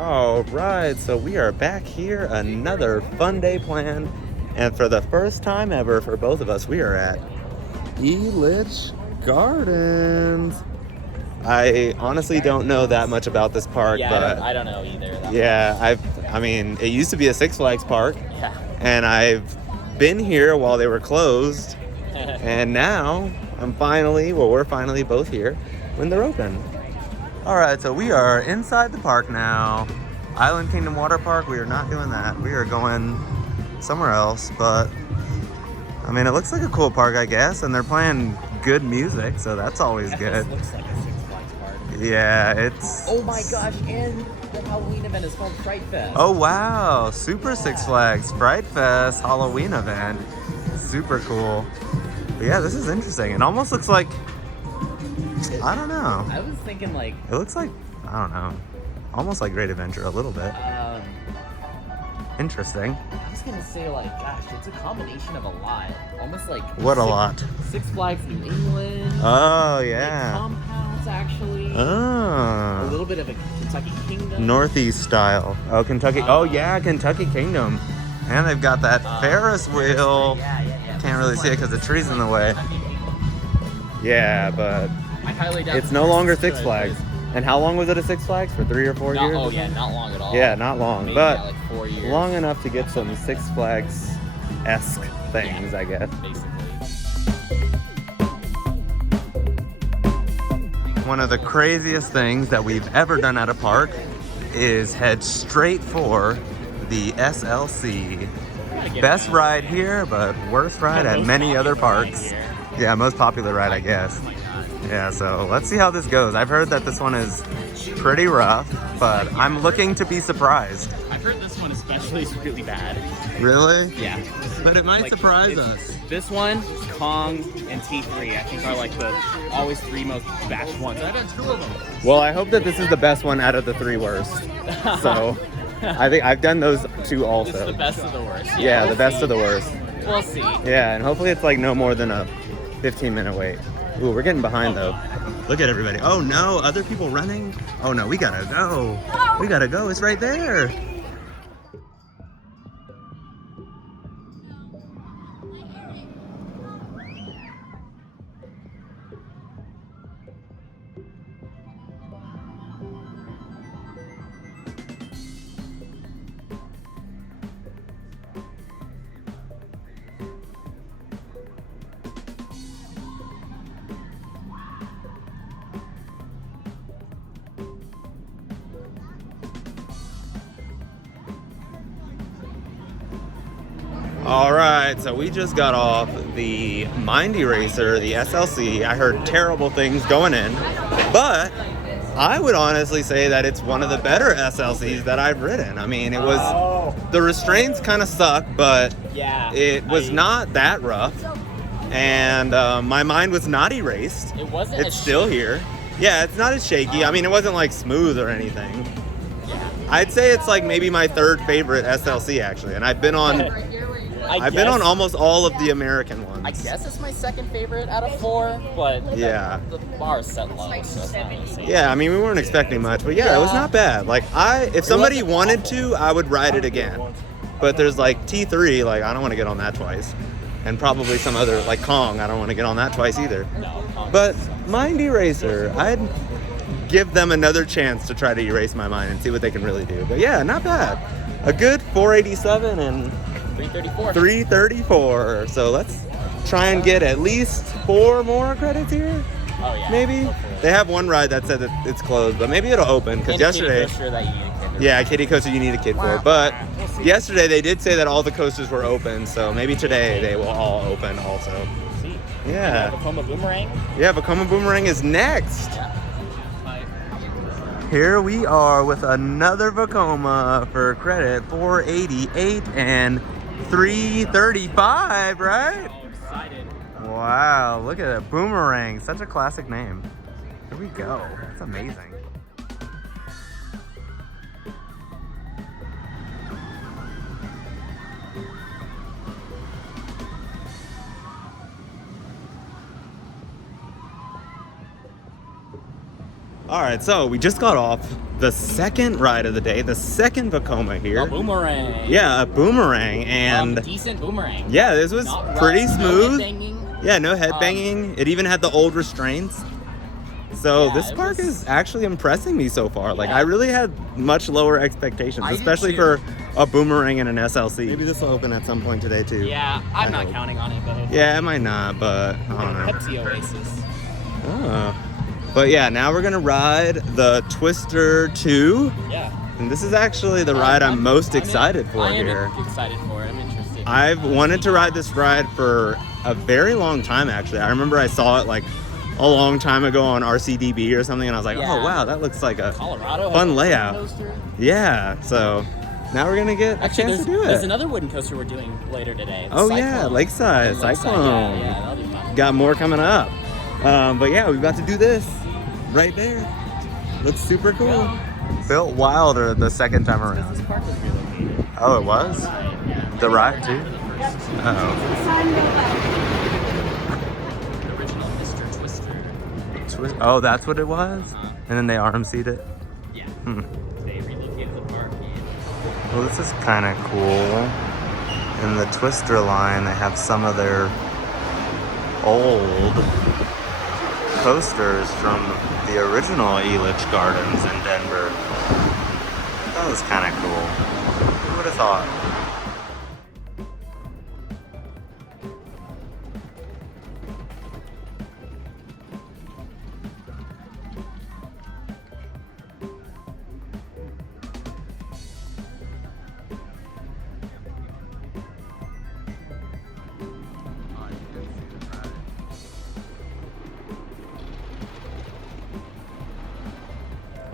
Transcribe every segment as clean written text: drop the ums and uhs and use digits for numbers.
All right, so we are back here, another fun day planned, and for the first time ever for both of us, we are at Elitch Gardens. I honestly don't know that much about this park, but I don't know either. I mean, it used to be a Six Flags park, Yeah. and I've been here while they were closed, and now we're finally both here when they're open. All right, so we are inside the park now. Island Kingdom Water Park, we are not doing that. We are going somewhere else, but I mean, it looks like a cool park, I guess, and they're playing good music, so that's always good. This looks like a Six Flags park. Yeah, it's... Oh my gosh, and the Halloween event is called Fright Fest. Oh wow, Super Six Flags Fright Fest Halloween event. Super cool. But yeah, this is interesting. It almost looks like... I don't know. I was thinking like... It looks like, I don't know, almost like Great Adventure a little bit. Interesting. I was gonna say like, gosh, it's a combination of a lot. Almost like... What a lot? Six Flags New England. Oh, yeah. Like compounds, actually. Oh. A little bit of a Kentucky Kingdom. Northeast style. Oh, Kentucky. Oh, yeah, Kentucky Kingdom. And they've got that Ferris wheel. Yeah. Can't really see it because the tree's in the way. Yeah, but I highly doubt it's no longer Six Flags. And how long was it at Six Flags? For 3 or 4 years? Oh, yeah, not long at all. Yeah, not long. Maybe, but like 4 years. Long enough to get some Six Flags-esque things, I guess. Basically. One of the craziest things that we've ever done at a park is head straight for the SLC. Best ride here, but worst ride at many other parks. Yeah, most popular ride, I guess. Yeah, so let's see how this goes. I've heard that this one is pretty rough, but I'm looking to be surprised. I've heard this one especially is really bad. Really? Yeah. But it might surprise us. This one, Kong, and T3, I think are like the always 3 most bashed ones. I've had 2 of them. Well, I hope that this is the best one out of the 3 worst. So, I think I've done those 2 also. It's the best of the worst. Yeah, the best of the worst. We'll see. Yeah, and hopefully it's like no more than a 15-minute wait. Ooh, we're getting behind though. Look at everybody. Oh no, other people running? Oh no, we gotta go. We gotta go, it's right there. All right, so we just got off the Mind Eraser, the SLC. I heard terrible things going in, but I would honestly say that it's one of the better SLCs that I've ridden. I mean, it was, the restraints kind of suck, but it was not that rough, and my mind was not erased. It wasn't. It's still here. Yeah, it's not as shaky. I mean, it wasn't like smooth or anything. I'd say it's like maybe my 3rd favorite SLC actually, and I've been on almost all of the American ones. I guess it's my 2nd favorite out of 4, but yeah, the bar is set low, so it's not really safe. Yeah, I mean, we weren't expecting much, but yeah, it was not bad. Like, if somebody wanted to, I would ride it again. But there's like T3, like I don't want to get on that twice, and probably some other like Kong, I don't want to get on that twice either. No, but Mind Eraser, I'd give them another chance to try to erase my mind and see what they can really do. But yeah, not bad. A good 487 and 334. So let's try and get at least 4 more credits here. Oh yeah. Maybe. They have one ride that said that it's closed, but maybe it'll open because yesterday. Yeah, kiddie coaster you need a kid for. But yesterday they did say that all the coasters were open, so maybe today they will all open also. Yeah. Vekoma Boomerang. Yeah, Vekoma Boomerang is next. Here we are with another Vekoma for credit, 488 and 335, right? Oh, excited. Wow, look at it. Boomerang, such a classic name. Here we go. That's amazing. All right, so we just got off the second ride of the day, the second Vekoma here. A boomerang. Yeah, a boomerang, and decent boomerang. yeah, this was Not pretty rough, smooth. No headbanging. Yeah, no headbanging. It even had the old restraints. So Yeah, this park is actually impressing me so far. Like, Yeah. I really had much lower expectations, I did especially too. for a boomerang and an SLC. Maybe this will open at some point today too. Yeah, I'm I not hope. counting on it, but Yeah, it might not, but I don't know. Pepsi Oasis. Oh. But yeah, now we're gonna ride the Twister 2. Yeah. And this is actually the ride I'm most excited for here. I'm excited for it. I'm interested. I've wanted to ride this ride for a very long time, actually. I remember I saw it like a long time ago on RCDB or something, and I was like, Yeah. oh wow, that looks like a Colorado fun has a layout. wooden coaster. Yeah, so now we're gonna get a chance to do There's it. another wooden coaster we're doing later today. The Oh Cyclone. yeah, Lakeside, Cyclone. Yeah, that'll be fun. Got more coming up. But yeah, we've got to do this right there. Looks super cool. Yeah. Built wilder the second time Because around. this park was relocated. Oh, it was? The ride too? Oh. The original Mr. Twister. Oh, that's what it was? And then they RMC'd it? Yeah. Hmm. They relocated the park. Well, this is kind of cool. In the Twister line, they have some of their old coasters from the original Elitch Gardens in Denver. That was kind of cool. Who would have thought?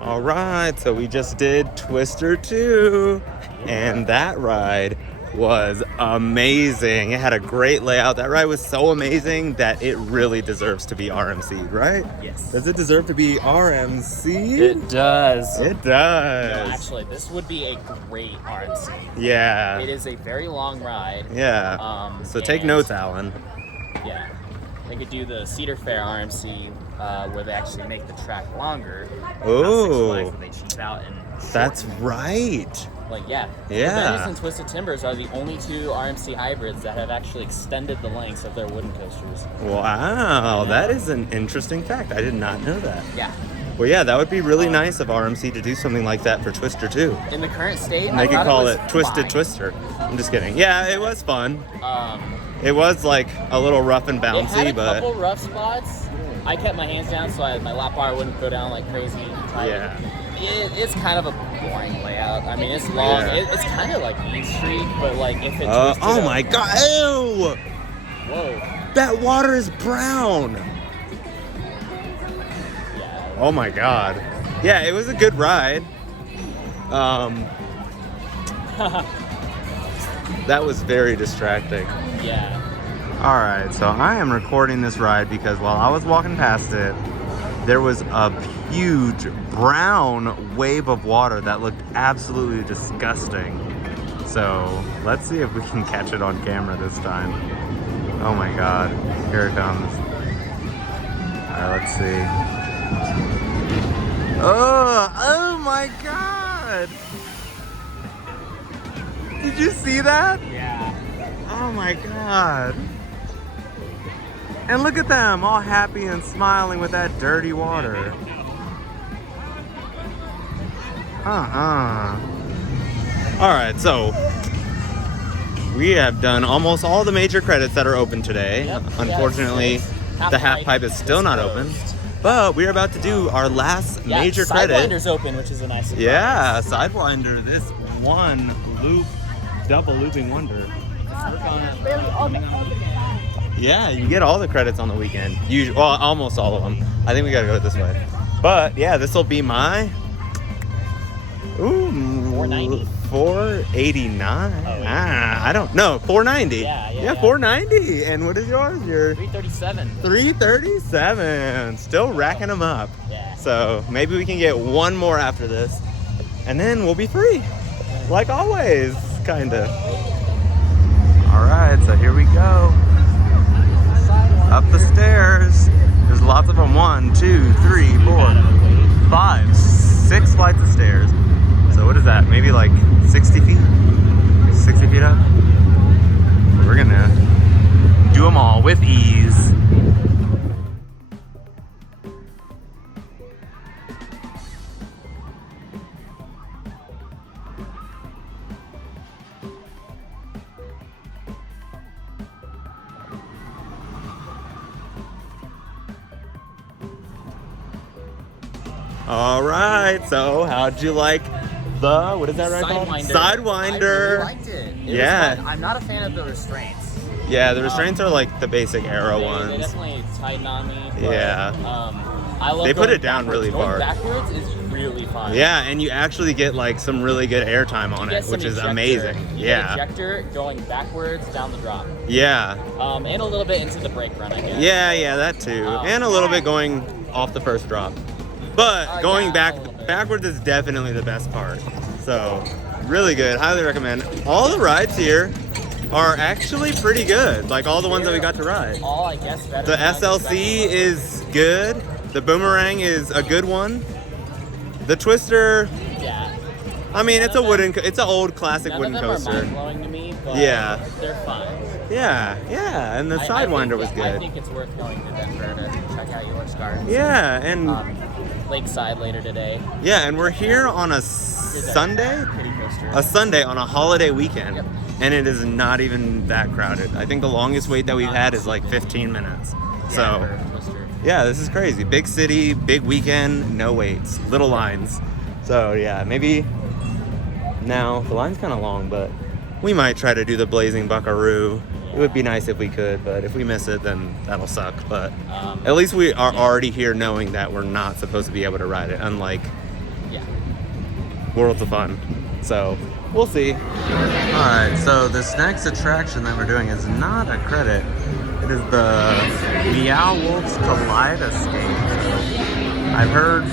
All right, so we just did Twister 2, and that ride was amazing. It had a great layout. That ride was so amazing that it really deserves to be RMC'd, right? Yes. Does it deserve to be RMC'd? It does. It No, does. actually, this would be a great RMC. Yeah. It is a very long ride. Yeah. So take and- notes, Alan. Yeah. They could do the Cedar Fair RMC where they actually make the track longer. Ooh. Not Six Flags, where they cheap out and That's shorten. right. Like, yeah. Yeah. Avengers and Twisted Timbers are the only two RMC hybrids that have actually extended the lengths of their wooden coasters. Wow, that is an interesting fact. I did not know that. Yeah. Well, yeah, that would be really nice of RMC to do something like that for Twister 2. In the current state, And they I could thought call was it Twisted fine. Twister. I'm just kidding. Yeah, it was fun. Um, It was like a little rough and it had bouncy, a but couple rough spots. I kept my hands down so my lap bar wouldn't go down like crazy. yeah. It's kind of a boring layout. I mean, it's long. Yeah. It's kind of like Main Street, but like if it Oh twisted my up- god. Ew! Whoa. That water is brown. Yeah. Oh my god. Yeah, it was a good ride. That was very distracting. Yeah. Alright, so I am recording this ride because while I was walking past it, there was a huge brown wave of water that looked absolutely disgusting. So let's see if we can catch it on camera this time. Oh my god, here it comes. Alright, let's see. Oh my god! Did you see that? Yeah. Oh my god. And look at them, all happy and smiling with that dirty water. Alright, so we have done almost all the major credits that are open today. Yep. Unfortunately, Yeah, the half pipe is still not open. But we're about to do our last major credit. Sidewinder's open, which is a nice surprise. Yeah, Sidewinder, this one loop, double looping wonder. Yeah, you get all the credits on the weekend. Well, almost all of them. I think we gotta go this way. But yeah, this will be my 490. 489. Oh, yeah. I don't know. 490. Yeah. 490. And what is yours? Your 337. 337. Still racking them up. Yeah. So maybe we can get one more after this, and then we'll be free, like always, kinda. All right, so here we go. Up the stairs. There's lots of them. 1, 2, 3, 4, 6 flights of stairs. So what is that? Maybe like 60 feet? 60 feet up? We're gonna do them all with ease. All right, so how'd you like the, what is that right called? Sidewinder. I really liked it. Yeah. Was fun. I'm not a fan of the restraints. Yeah, the restraints are like the basic arrow They ones. definitely tighten on me. But, Yeah. I love They put it going down really backwards. far. Going backwards is really fun. Yeah, and you actually get like some really good airtime on You it, get which some is ejector. amazing. You get Yeah. ejector going backwards down the drop. Yeah. And a little bit into the brake run, I guess. Yeah, that too. And a little bit going off the first drop. But going backwards is definitely the best part. So, really good. Highly recommend. All the rides here are actually pretty good. Like all the ones that we got to ride. All, I guess, better. The SLC is good. The Boomerang is a good one. The Twister, Yeah. I mean, it's an old classic None wooden of them coaster. are mind-blowing to me, but Yeah. they're fun. Yeah, and the Sidewinder was I good. think it's worth going to Denver to check out Elitch Gardens. Yeah, and Lakeside later today. yeah, and we're here on a Sunday? Kitty coaster. A Sunday on a holiday weekend. Yep. And it is not even that crowded. I think the longest wait that we've had is like 15 minutes. So, for a coaster. yeah, this is crazy. Big city, big weekend, no waits, little lines. So, yeah, maybe now the line's kind of long, but we might try to do the Blazing Buckaroo. It would be nice if we could, but if we miss it, then that'll suck. But at least we are already here knowing that we're not supposed to be able to ride it, unlike Worlds of Fun. So, we'll see. Alright, so this next attraction that we're doing is not a credit. It is the Meow Wolf's Kaleidoscape. I've heard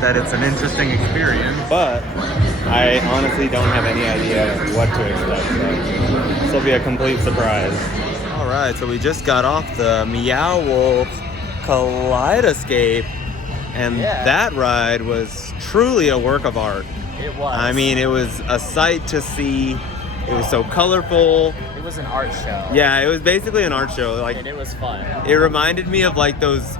that it's an interesting experience, but I honestly don't have any idea what to expect. So this will be a complete surprise. Alright, so we just got off the Meow Wolf's Kaleidoscape, and that ride was truly a work of art. It was. I mean, it was a sight to see. It was so colorful. It was an art show. Yeah, it was basically an art show. Like, And it was fun. it reminded me of like those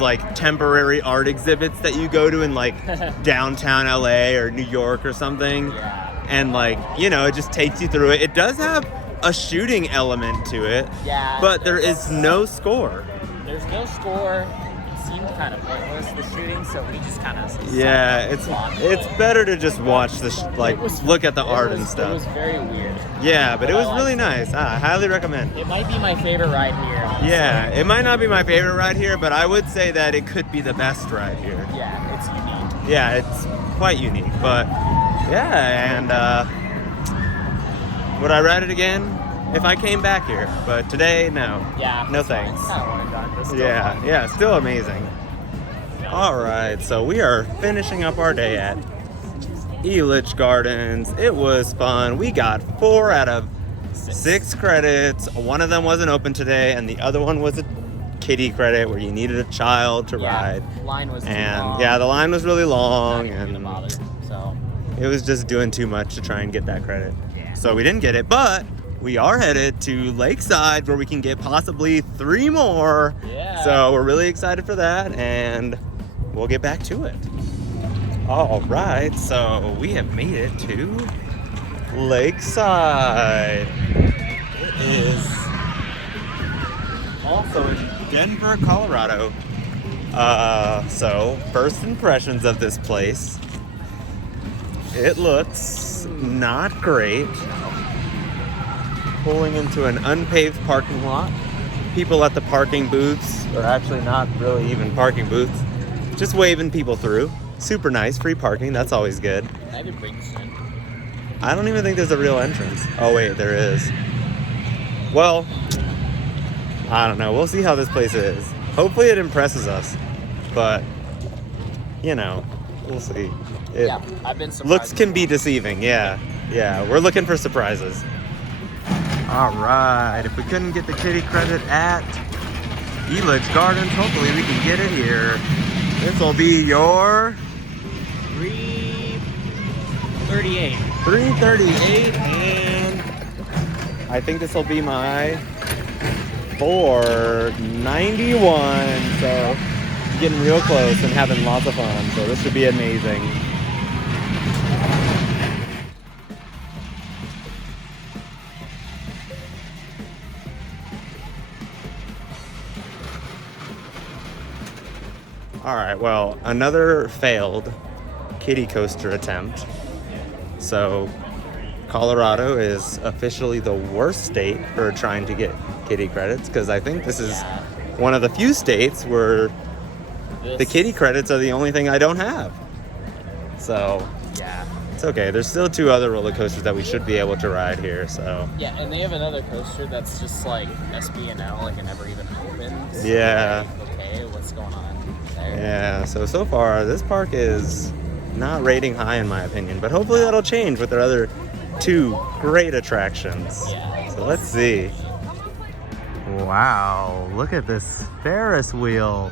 like temporary art exhibits that you go to in like downtown LA or New York or something. Yeah. And like, you know, it just takes you through it. It does have a shooting element to it. Yeah. But there is no score. There's no score. It seemed kind of pointless, the shooting, so we just kind of... Yeah, it's better to just watch the look at the art and stuff. It was very weird. Yeah, but it was really nice. I highly recommend. It might be my favorite ride here. Honestly. Yeah, it might not be my favorite ride here, but I would say that it could be the best ride here. Yeah, it's unique. Yeah, it's quite unique, but yeah, and would I ride it again if I came back here? But today, no. Yeah. No thanks. I don't want to done, but still fun. Yeah, still amazing. All right, so we are finishing up our day at Elitch Gardens. It was fun. We got 4 out of 6 credits. One of them wasn't open today, and the other one was a kiddie credit where you needed a child to ride. Line was too And long. yeah, the line was really long, Not even and bothered, so. it was just doing too much to try and get that credit. Yeah. So we didn't get it, but we are headed to Lakeside where we can get possibly 3 more. Yeah. So we're really excited for that, and we'll get back to it. All right, so we have made it to Lakeside. It is also in Denver, Colorado. So first impressions of this place. It looks not great. Pulling into an unpaved parking lot. People at the parking booths are actually not really even parking booths. Just waving people through. Super nice, free parking, that's always good. I didn't bring this in. I don't even think there's a real entrance. Oh wait, there is. Well, I don't know, we'll see how this place is. Hopefully it impresses us, but, you know, we'll see. Yeah, I've been surprised. Looks can be deceiving, yeah. Yeah, we're looking for surprises. All right, if we couldn't get the kitty credit at Elitch Gardens, hopefully we can get it here. This will be your 338. 338, and I think this will be my 491. So getting real close and having lots of fun. So this should be amazing. All right, well, another failed kiddie coaster attempt. So Colorado is officially the worst state for trying to get kiddie credits, because I think this is one of the few states where the kiddie credits are the only thing I don't have. So Yeah. it's okay. There's still 2 other roller coasters that we should be able to ride here. So Yeah, and they have another coaster that's just like SB&L, like it never even opened. Yeah. Like, okay, what's going on there? yeah, so far this park is not rating high in my opinion, but hopefully that'll change with their other 2 great attractions. Yeah. So let's see. Wow, look at this Ferris wheel.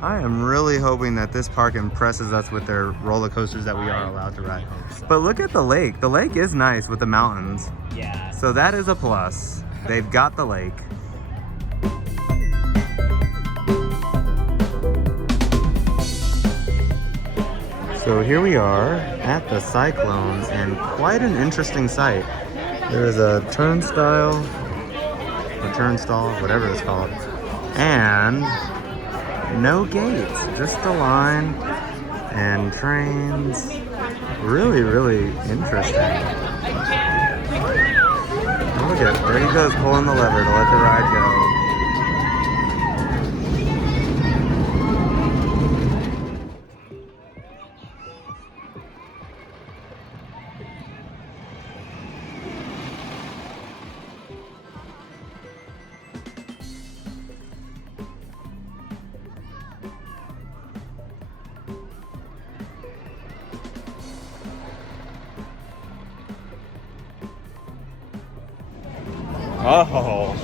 I am really hoping that this park impresses us with their roller coasters that we are allowed to ride. But look at the lake. The lake is nice with the mountains. Yeah. So that is a plus. They've got the lake. So here we are at the Cyclone, and quite an interesting sight. There is a turnstile, whatever it's called, and no gates, just a line and trains. Really, really interesting. Look at, there he goes pulling the lever to let the ride go. Oh,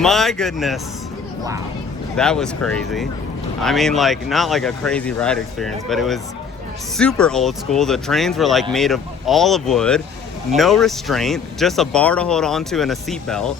my goodness. Wow. That was crazy. I mean, like, not like a crazy ride experience, but it was super old school. The trains were like made of all of wood, no restraint, just a bar to hold on to and a seat belt.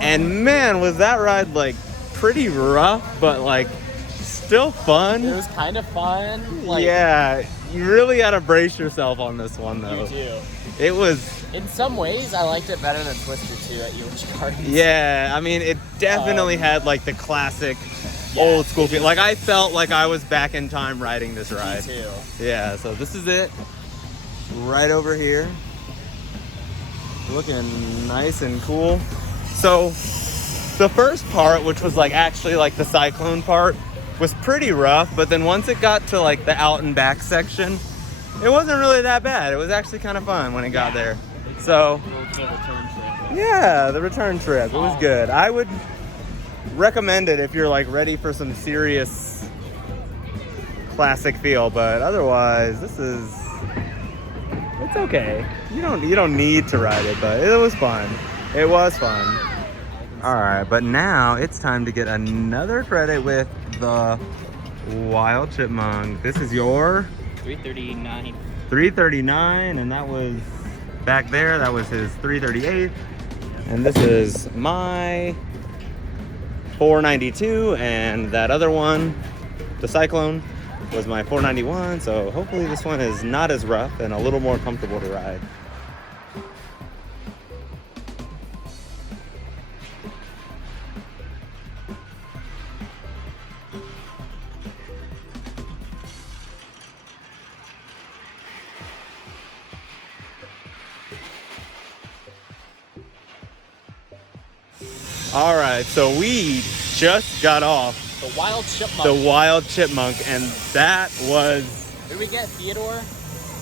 And man, was that ride like pretty rough, but like still fun. It was kind of fun. Like, yeah, you really had to brace yourself on this one though. You do. It was... In some ways, I liked it better than Twister 2 at Elitch Gardens. Yeah, I mean, it definitely had like the classic old school feel. Like I felt like I was back in time riding this ride. Me too. Yeah, so this is it. Right over here. Looking nice and cool. So the first part, which was like actually like the Cyclone part, was pretty rough, but then once it got to like the out and back section, it wasn't really that bad. It was actually kind of fun when it got there. So, The return trip. yeah, the return trip. It was good. I would recommend it if you're like ready for some serious classic feel, but otherwise, it's okay. You don't need to ride it, but it was fun. It was fun. All right, but now it's time to get another credit with the Wild Chipmunk. This is your 339. 339, and that was back there. That was his 338, and this is my 492, and that other one, the Cyclone, was my 491. So hopefully this one is not as rough and a little more comfortable to ride. All right, so we just got off The Wild Chipmunk. the Wild Chipmunk, and that was, Did we get Theodore?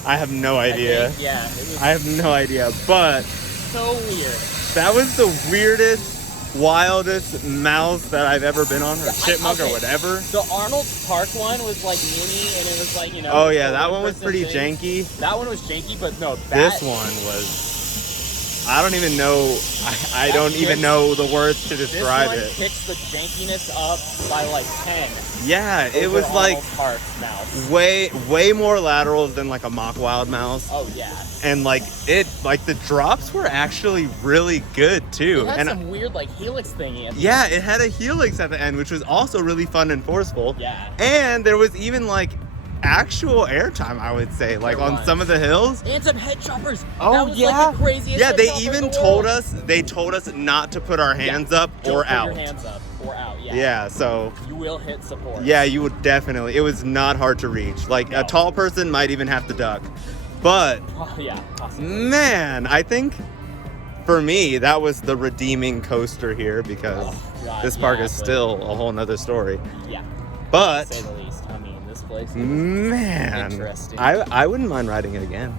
I have no idea. I think, yeah. It was I have no idea, but so weird. that was the weirdest, wildest mouse that I've ever been on, or chipmunk or Okay. whatever. The Arnold Park one was like mini, and it was like, you know. Oh yeah, the that one was person pretty thing. janky. That one was janky, but no, This one was I don't even know. I don't even know the words to describe this one it. Kicks the jankiness up by like 10. Yeah, it was over like Arnold Park's mouse. way more laterals than like a mock wild mouse. Oh yeah. And like the drops were actually really good too. It had And some weird like helix thingy. yeah, it had a helix at the end, which was also really fun and forceful. Yeah. And there was even like actual airtime, I would say, like on some of the hills. And some head choppers. Oh that was, yeah. like, the craziest yeah, head they chopper in even the told world. us. They told us not to put our hands up Don't or put out. Your hands up or out. Yeah. Yeah. So. You will hit support. Yeah, you would definitely. It was not hard to reach. Like a tall person might even have to duck. But Oh yeah. Possibly. man, I think for me that was the redeeming coaster here because God, this park yeah, is but- still a whole nother story. Yeah. But To say the least. I mean, this place is man, interesting. I wouldn't mind riding it again.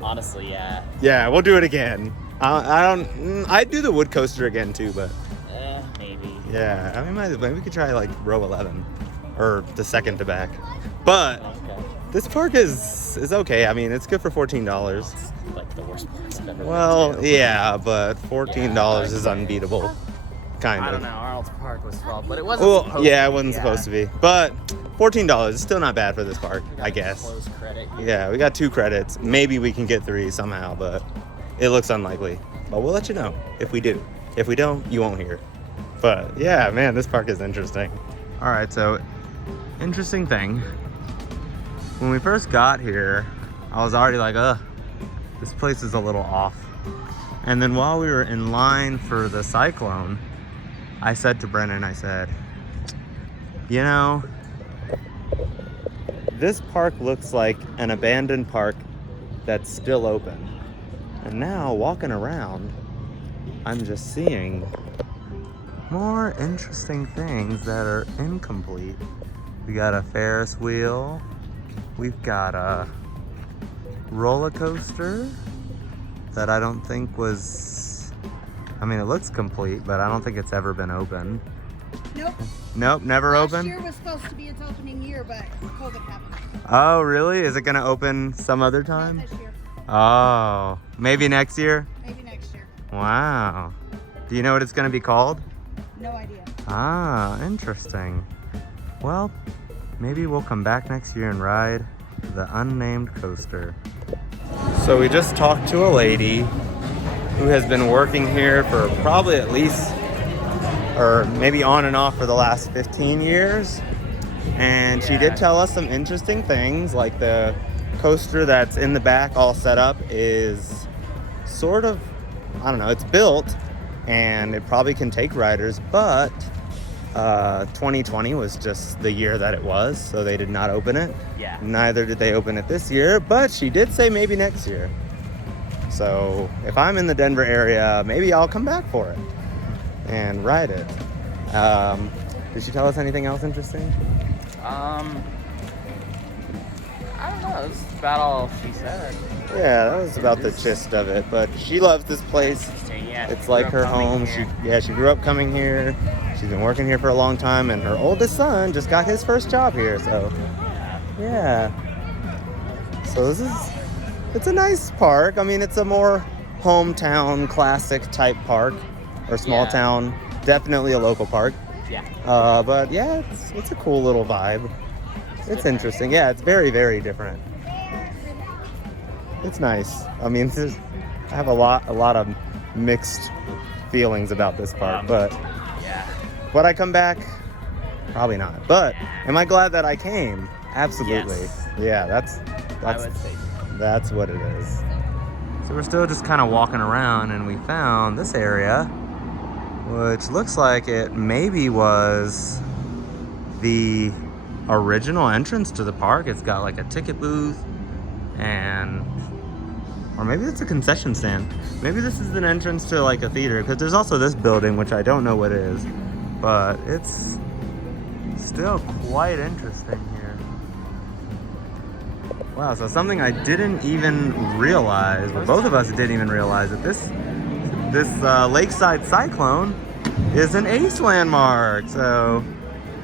Honestly, yeah. Yeah, we'll do it again. I'd do the wood coaster again too, but Maybe. yeah, I mean, maybe we could try like row 11 or the second to back. But Okay. this park is okay. I mean, it's good for $14. It's like the worst parts I've ever Well, been to. yeah, but $14 is unbeatable, kind of. I don't know. Arnold's Park was fun, but it wasn't. Well, supposed yeah, to it wasn't be, supposed to be, but $14 is still not bad for this park, We got I guess. Close credit. Yeah, we got 2 credits. Maybe we can get 3 somehow, but it looks unlikely. But we'll let you know if we do. If we don't, you won't hear. But yeah, man, this park is interesting. All right, so interesting thing. When we first got here, I was already like, this place is a little off. And then while we were in line for the Cyclone, I said to Brennan, I said, you know, this park looks like an abandoned park that's still open. And now, walking around, I'm just seeing more interesting things that are incomplete. We got a Ferris wheel. We've got a roller coaster that I don't think was, I mean, it looks complete, but I don't think it's ever been open. Nope. Nope, never Last open? year was supposed to be its opening year, but COVID happened. Oh, really? Is it gonna open some other Not time? this year. Oh, maybe next year? Maybe next year. Wow. Do you know what it's gonna be called? No idea. Ah, interesting. Well, maybe we'll come back next year and ride the unnamed coaster. So we just talked to a lady who has been working here for probably at least, or maybe on and off for the last 15 years. And she did tell us some interesting things, like the coaster that's in the back all set up is sort of, I don't know, it's built and it probably can take riders, but 2020 was just the year that it was, so they did not open it. Yeah. Neither did they open it this year, but she did say maybe next year. So if I'm in the Denver area, maybe I'll come back for it and ride it. Did she tell us anything else interesting? I don't know. That's about all she said. Yeah, that was about the gist of it, but she loves this place. Yeah, It's like her home. She grew up coming here. She's been working here for a long time, and her oldest son just got his first job here, so yeah. So it's a nice park. I mean, it's a more hometown classic type park, or small town, definitely a local park. Yeah. But yeah, it's a cool little vibe. It's interesting. Yeah, it's very, very different. It's nice. I mean, I have a lot of mixed feelings about this park, but would I come back? Probably not. But am I glad that I came? Absolutely. Yes. Yeah, that's I would say so. that's what it is. So we're still just kind of walking around, and we found this area, which looks like it maybe was the original entrance to the park. It's got like a ticket booth, or maybe it's a concession stand. Maybe this is an entrance to like a theater, because there's also this building, which I don't know what it is, but it's still quite interesting here. Wow, so something I didn't even realize, well, both of us didn't even realize, that this Lakeside Cyclone is an ACE landmark. So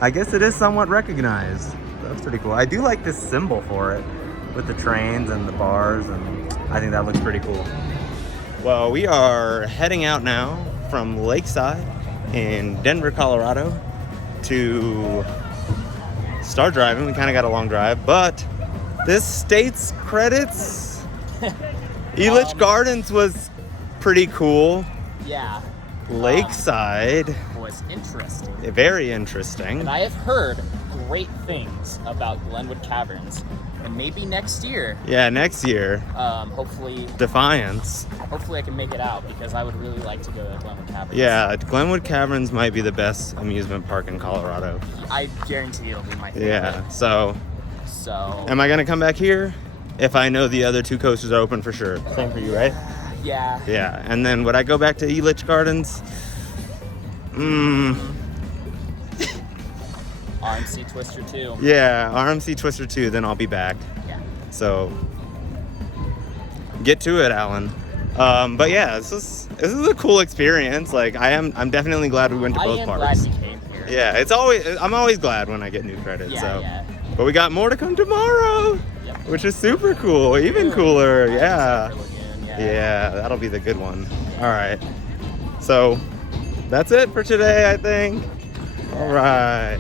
I guess it is somewhat recognized. That's pretty cool. I do like this symbol for it with the trains and the bars, and I think that looks pretty cool. Well, we are heading out now from Lakeside in Denver, Colorado to start driving. We kind of got a long drive, but this state's credits, Elitch Gardens was pretty cool. Yeah. Lakeside, Was interesting. very interesting. And I have heard great things about Glenwood Caverns. And maybe next year, Yeah, next year, hopefully Defiance. I can make it out because I would really like to go to Glenwood Caverns. Yeah, Glenwood Caverns might be the best amusement park in Colorado. I guarantee it'll be my favorite. Yeah, so So, am I gonna come back here if I know the other two coasters are open for sure? Same for you, right? yeah. Yeah, and then would I go back to Elitch Gardens? RMC Twister 2. Yeah, RMC Twister 2, then I'll be back. Yeah. So get to it, Alan. But yeah, this is a cool experience. Like I'm definitely glad we went to both I am parks. glad we came here. Yeah, I'm always glad when I get new credits. Yeah, so. yeah. But we got more to come tomorrow, Yep. which is super cool, even cooler. Yeah. Lagoon, Yeah, that'll be the good one. All right. So that's it for today, I think. All right.